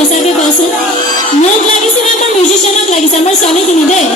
সঁচাকে কোৱাচোন মোক লাগিছে না আমাৰ মিউজিচিয়ানক লাগিছে আমাৰ ছোৱালীখিনি দেই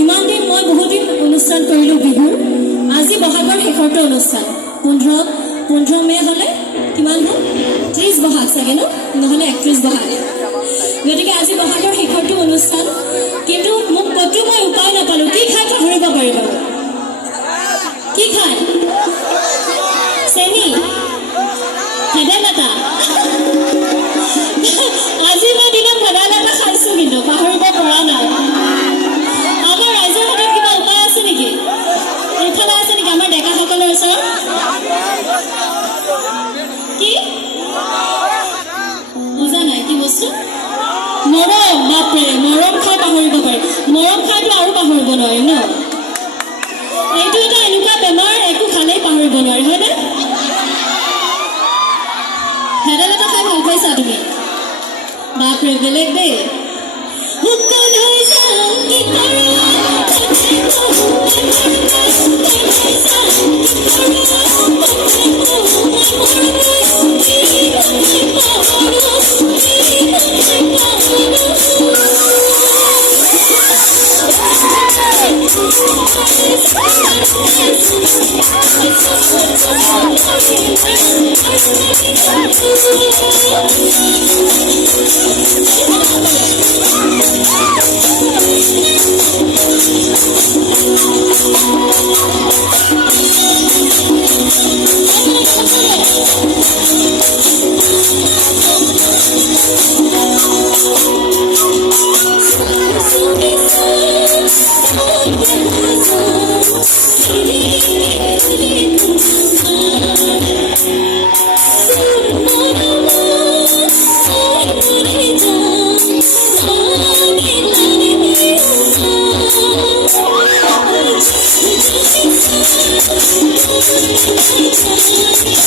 ইমান দিন মই বহুত দিন অনুষ্ঠান কৰিলো বিহু আজি বহাগৰ শেষৰটো অনুষ্ঠান 15 মে হলে কিমান হ'ল 30 বহাগ চাগে নহলে 31 বহাগ গতিকে আজি বহাগৰ শেষৰটো অনুষ্ঠান কিন্তু মোক কতো মই উপায় নাপালো কি খাই ধৰিব পাৰিব কি খাই চেনি ভেদাইলতা আজি মই দিনত ভেদাইলতা খাইছো কিন্তু পাহৰিব পৰা নাই মৰম বাপৰে মৰম খাই পাহৰিব পাৰি মৰম খাইতো আৰু পাহৰিব নোৱাৰি ন এইটো এটা এনেকুৱা বেমাৰ একো খালেই পাহৰিব নোৱাৰি হয়নে ভেদাইলতা খাই ভাল পাইছা তুমি বাপৰে বেলেগ দেই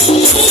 Thank you.